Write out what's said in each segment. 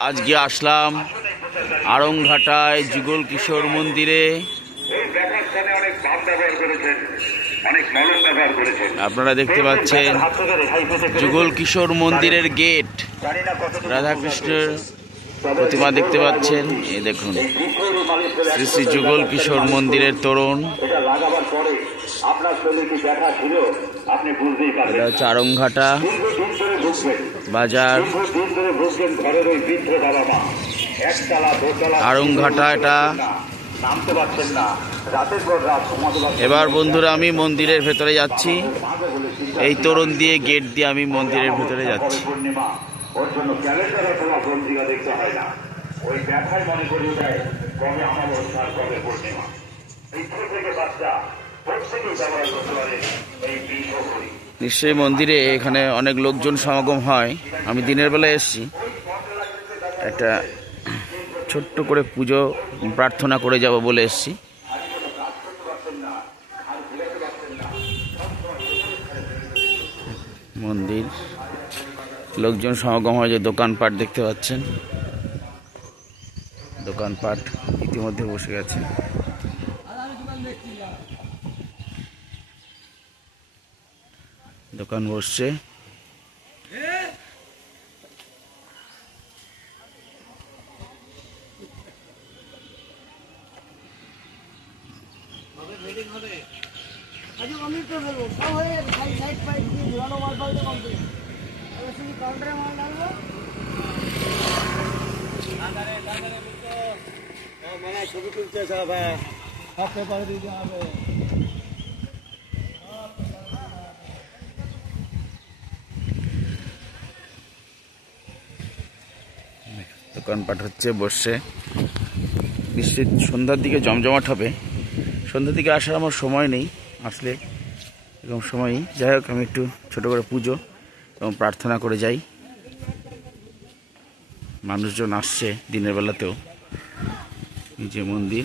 আজকে আসলাম আড়ংঘাটায় যুগল কিশোর মন্দিরে। আপনারা দেখতে পাচ্ছেন যুগল কিশোর মন্দিরের গেট, রাধাকৃষ্ণের প্রতিমা দেখতে পাচ্ছেন। এই দেখুন শ্রী শ্রী যুগল কিশোর মন্দিরের তোরণ। এটা হচ্ছে আড়ংঘাটা বাজার, আড়ংঘাটা এটা। এবার বন্ধুরা আমি মন্দিরের ভেতরে যাচ্ছি, এই তোরণ দিয়ে গেট দিয়ে আমি মন্দিরের ভেতরে যাচ্ছি। নিশ্চয়ই মন্দিরে এখানে অনেক লোকজন সমাগম হয়। আমি দিনের বেলায় এসেছি, একটা ছোট্ট করে পুজো প্রার্থনা করে যাব বলে এসেছি। মন্দির লোকজন সমাগম হয়, যে দোকানপাট দেখতে পাচ্ছেন, দোকানপাট ইতিমধ্যে বসে গেছে। দোকান বসছে। ছবি তুলতে হবে, দিতে হবে। দোকানপাট হচ্ছে, বসছে। নিশ্চিত সন্ধ্যার দিকে জমজমাট হবে। সন্ধ্যার দিকে আসার আমার সময় নেই, আসলে এরকম সময়ই। যাই হোক, আমি একটু ছোট করে পুজো এবং প্রার্থনা করে যাই। মানুষজন আসছে দিনের বেলাতেও। এই যে মন্দির,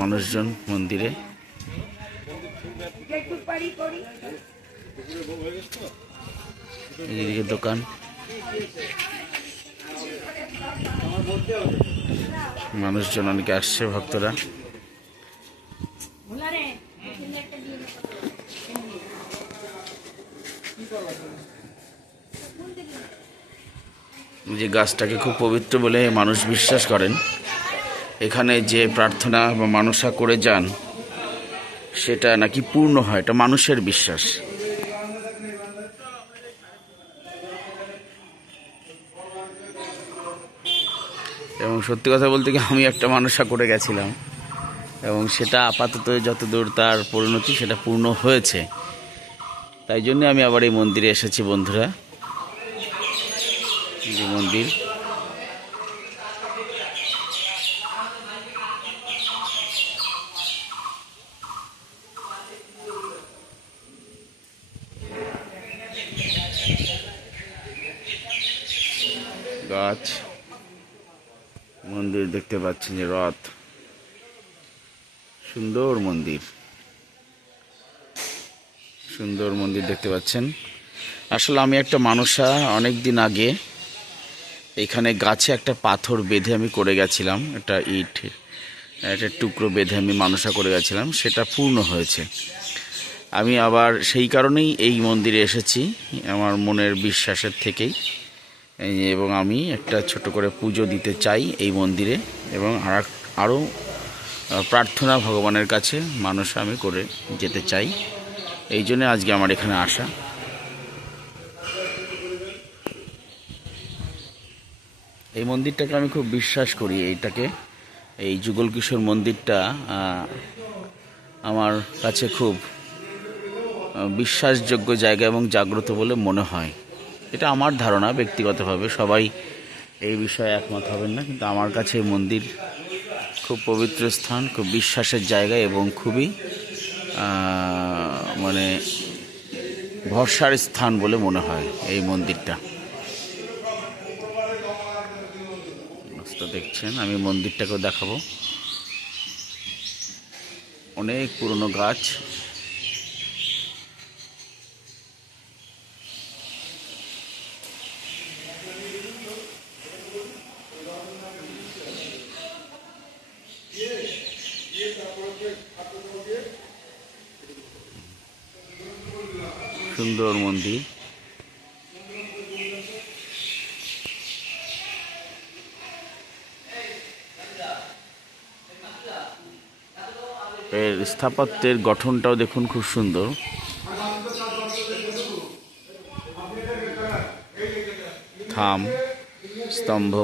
মানুষজন মন্দিরে। এদিকে দোকান, মানুষজন অনেকে আসছে, ভক্তরা। যে গাছটাকে খুব পবিত্র বলে মানুষ বিশ্বাস করেন। এখানে যে প্রার্থনা বা মানসা করে যান সেটা নাকি পূর্ণ হয়, এটা মানুষের বিশ্বাস। এবং সত্যি কথা বলতে কি, আমি একটা মানসা করে গেছিলাম এবং সেটা আপাতত যতদূর তার পরিণতি সেটা পূর্ণ হয়েছে। তাই জন্য আমি আবার এই মন্দিরে এসেছি বন্ধুরা। যে মন্দির, গাছ, মন্দির দেখতে পাচ্ছেন, যে রথ, সুন্দর মন্দির, সুন্দর মন্দির দেখতে পাচ্ছেন। আসলে আমি একটা মানসা অনেক দিন আগে এখানে গাছে একটা পাথর বেঁধে আমি করে গেছিলাম, একটা ইট, একটা টুকরো বেঁধে আমি মানসা করে গেছিলাম, সেটা পূর্ণ হয়েছে। আমি আবার সেই কারণেই এই মন্দিরে এসেছি, আমার মনের বিশ্বাসের থেকেই। এবং আমি একটা ছোট করে পুজো দিতে চাই এই মন্দিরে, এবং আরও প্রার্থনা ভগবানের কাছে মানসা আমি করে যেতে চাই। এই জন্য আজকে আমার এখানে আসা। এই মন্দিরটাকে আমি খুব বিশ্বাস করি। এই যুগল কিশোর মন্দিরটা আমার কাছে খুব বিশ্বাসযোগ্য জায়গা এবং জাগ্রত বলে মনে হয়। এটা আমার ধারণা ব্যক্তিগতভাবে, সবাই এই বিষয়ে একমত হবেন না, কিন্তু আমার কাছে এই মন্দির খুব পবিত্র স্থান, খুব বিশ্বাসের জায়গা এবং খুবই মানে ভরসার স্থান বলে মনে হয় এই মন্দিরটা। দেখছেন, আমি মন্দিরটাকেও দেখাবো। অনেক পুরনো গাছ, সুন্দর মন্দির। এর স্থাপত্যের গঠনটাও দেখুন, খুব সুন্দর। থাম, স্তম্ভ,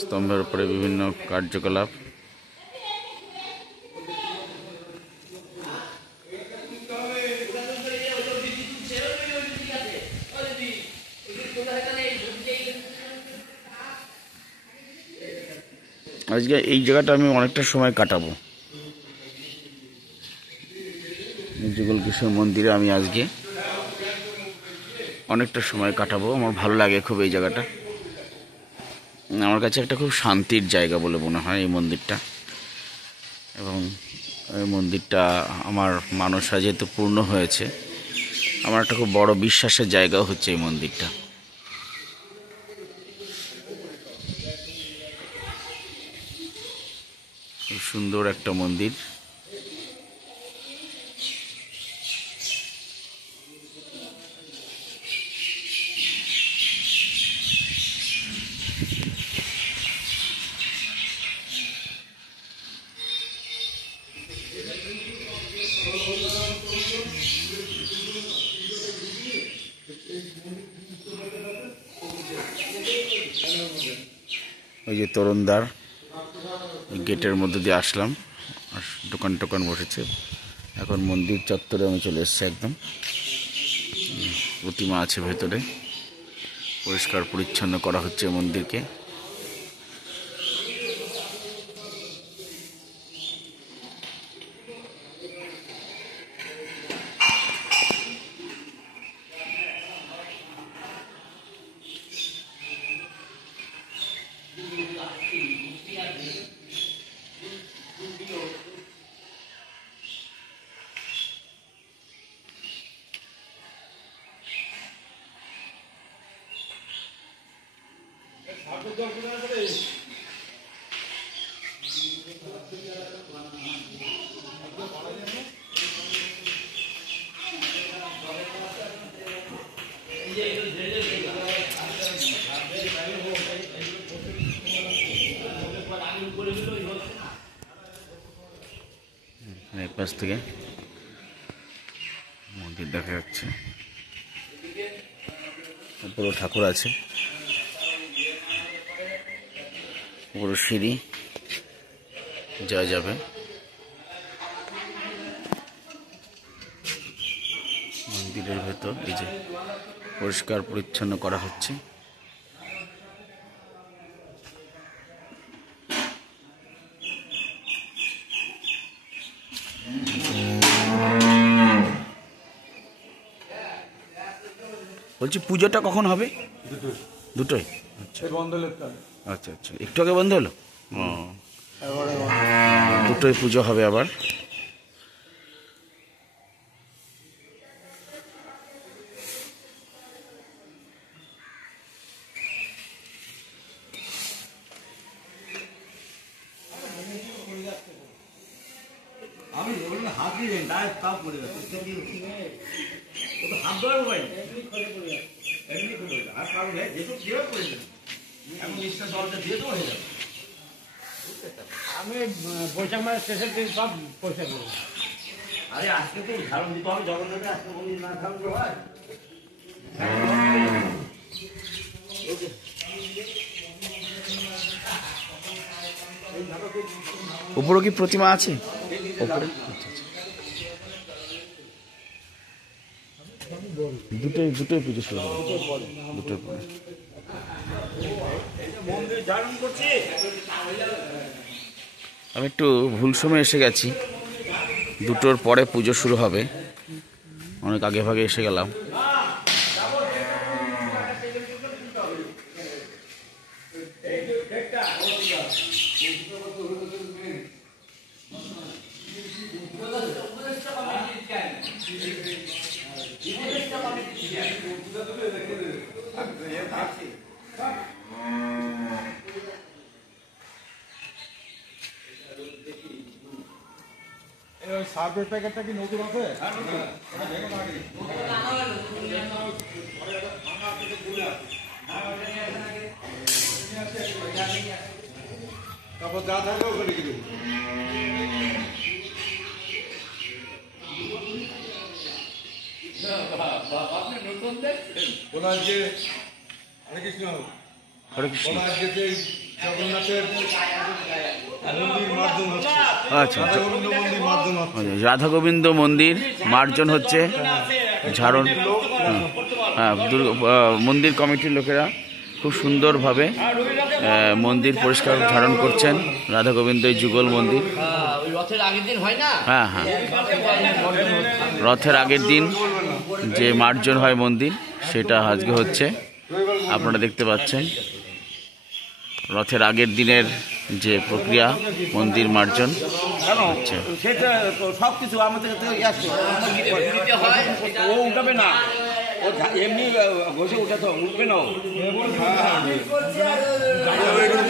স্তম্ভের উপরে বিভিন্ন কার্যকলাপ। আজকে এই জায়গাটা আমি অনেকটা সময় কাটাবো। যুগল কিশোর মন্দিরে আমি আজকে অনেকটা সময় কাটাবো। আমার ভালো লাগে খুব এই জায়গাটা। আমার কাছে একটা খুব শান্তির জায়গা বলে মনে হয় এই মন্দিরটা। এবং এই মন্দিরটা আমার মানসা যেহেতু পূর্ণ হয়েছে, আমার একটা খুব বড় বিশ্বাসের জায়গাও হচ্ছে এই মন্দিরটা। খুব সুন্দর একটা মন্দির। ওই যে তরুণদার গেটের মধ্যে দিয়ে আসলাম, আর দোকান টোকান বসেছে। এখন মন্দির চত্বরে আমি চলে এসেছি একদম। প্রতিমা আছে ভেতরে, পরিষ্কার পরিচ্ছন্ন করা হচ্ছে মন্দিরকে। এক পাশ থেকে মন্দির দেখা যাচ্ছে, উপরে ঠাকুর আছে, উপরে সিঁড়ি যাওয়া যাবে। মন্দিরের ভেতর এই যে পরিষ্কার পরিচ্ছন্ন করা হচ্ছে। বলছি পুজোটা কখন হবে? দুটোই। আচ্ছা আচ্ছা আচ্ছা, একটু আগে বন্ধ হলো। ও, দুটোই পুজো হবে আবার। আমি হাত দিয়ে ডাইরেক্ট তাপ পড়ে যাচ্ছে, ও তো হাত ধরে মোবাইল এমনি করে আর কারণ নেই, যেহেতু যেভাবে করে দেবে এখন নিঃশ্বাস জলটা দিয়ে তো হয়ে যাবে। আমি বৈশাখ মাসের শেষের দিন সব পয়সা দেবো। আরে আজকে তো ঝাড়ু দিতে হবে, জগন্নাথে আজকে মন্দির না ঝাড়ু দেওয়া হয়। উপরে কি প্রতিমা আছে? উপরে দুটোই দুটোই পুজো শুরু হবে, দুটোর পরে। আমি একটু ভুল সময় এসে গেছি, দুটোর পরে পুজো শুরু হবে, অনেক আগে ভাগে এসে গেলাম। সার্ভের প্যাকেটটা কি নতুন আছে? তারপর যা থাকবে ওখানে কি দেবো? ওনার যে হরে কৃষ্ণ, হরে কৃষ্ণ। ওনার যে জগন্নাথের মন্দির মার্জন হচ্ছে, আচ্ছা, রাধা গোবিন্দ মন্দির মার্জন হচ্ছে। রাধা গোবিন্দ মন্দির মার্জন হচ্ছে, ঝাড়ন। হ্যাঁ, মন্দির কমিটির লোকেরা খুব সুন্দরভাবে মন্দির পরিষ্কার ঝাড়ন করছেন। রাধা গোবিন্দ যুগল মন্দির। রথের আগের দিন হয় না? হ্যাঁ হ্যাঁ, রথের আগের দিন যে মার্জন হয় মন্দির, সেটা আজকে হচ্ছে। আপনারা দেখতে পাচ্ছেন রথের আগের দিনের যে প্রক্রিয়া, মন্দির মার্জন কেন আচ্ছা। সেটা সব কিছু আমাদের থেকে আসছে। দিতে হয়, ও উঠাবে না, ও এমনি ঘষে উঠাতে উঠবে না।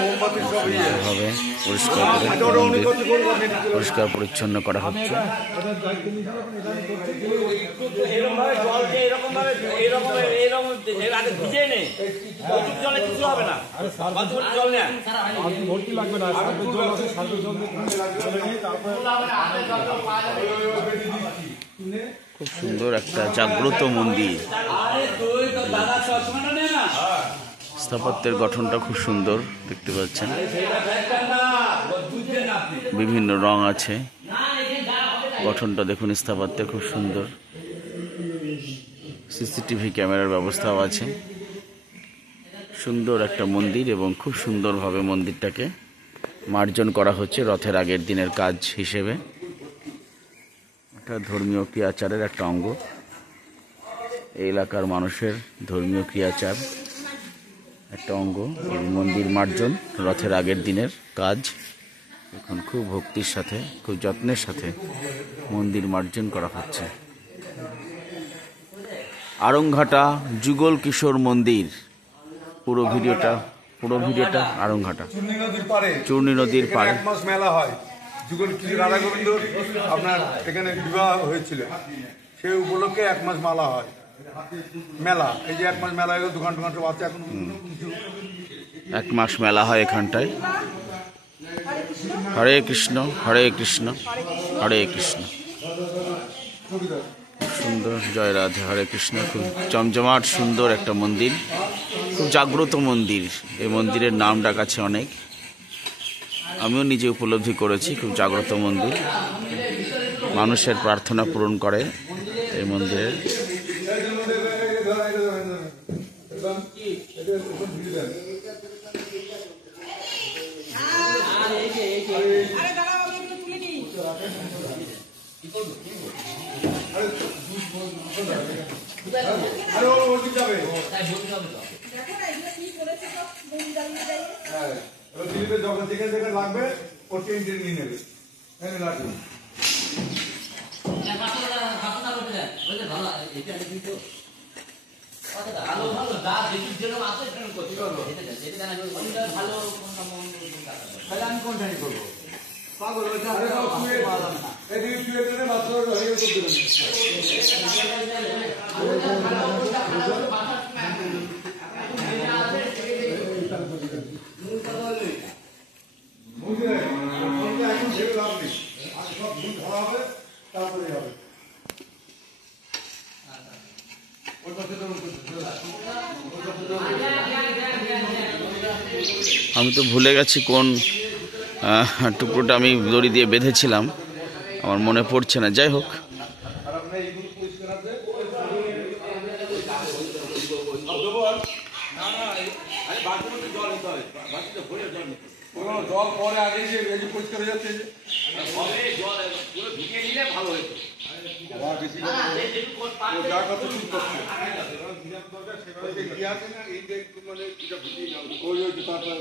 মোমবাতি সব ইয়ে ভাবে পরিষ্কার করে মন্দির পরিষ্কার পরিচ্ছন্ন করা হচ্ছে। এরকম ভাবে জল দিয়ে এরকম ভাবে এরকম আগে ভিজে নেই, ওইটুকু জলে কিছু হবে না। জল নেয় ভর্তি লাগবে না, সার্ভের জল আছে, সার্ভের জল দিয়ে তারপরে খুব সুন্দর একটা জাগ্রত মন্দির। স্থাপত্যের গঠনটা খুব সুন্দর দেখতে পাচ্ছেন, বিভিন্ন রং আছে, গঠনটা দেখুন, স্থাপত্যে খুব সুন্দর। সিসিটিভি ক্যামেরার ব্যবস্থাও আছে। সুন্দর একটা মন্দির এবং খুব সুন্দরভাবে মন্দিরটাকে মার্জন করা হচ্ছে রথের আগের দিনের কাজ হিসেবে। এটা ধর্মীয় ক্রিয়াচারের একটা অঙ্গ, এই এলাকার মানুষের ধর্মীয় ক্রিয়াচার একটা অঙ্গ। এই মন্দির মার্জন রথের আগের দিনের কাজ এখন খুব ভক্তির সাথে, খুব যত্নের সাথে মন্দির মার্জন করা হচ্ছে। আড়ংঘাটা যুগল কিশোর মন্দির, পুরো ভিডিওটা আড়ংঘাটা চূর্ণী নদীর পাড়ে, চূর্ণী নদীর এখানে পাড়ে। 1 মাস মেলা হয়। যুগল কিশোর রাধা গোবিন্দ আপনার এখানে বিবাহ হয়েছিল, সেই উপলক্ষে 1 মাস মেলা হয়। মেলা, এই যে 1 মাস মেলা হয়ে দোকান টোকান সব আছে এখন। 1 মাস মেলা হয় এখানটায়। হরে কৃষ্ণ হরে কৃষ্ণ হরে কৃষ্ণ। সুন্দর, জয় রাধে, হরে কৃষ্ণ। খুব জমজমাট সুন্দর একটা মন্দির, খুব জাগ্রত মন্দির। এই মন্দিরের নাম ডাক আছে অনেক, আমিও নিজে উপলব্ধি করেছি। খুব জাগ্রত মন্দির, মানুষের প্রার্থনা পূরণ করে এই মন্দিরের। আরে ও ওদিক যাবে, তাই বলতে হবে তো। হ্যাঁ ওই দিলীপের যখন যেখানে লাগবে ও টেন নিয়ে নেবে। এনে রাখুন। ভালো যা দেখির জন্য আছে ট্রেন করতে হবে। এটা জানা যাবে কোনটা ভালো কোনটা মন্দ কোনটা। তাহলে আমি কোনটা নিয়ে করবো? পাগল হয়েছে, আরে বাবা শুয়ে এদিকে শুয়ে গেলে বাচ্চারা হয়ে করতে এখন ভেবে লাভ নেই, আর সব ভুল ধরা হবে তারপরে হবে। আমি তো ভুলে গেছি কোন টুকরোটা আমি দড়ি দিয়ে বেঁধেছিলাম, আমার মনে পড়ছে না। যাই হোক, জল পরে আগে যে পরিষ্কার হয়ে যাচ্ছে, ভালো হয়েছে। যা কথা ঠিক করছে ওই তারপর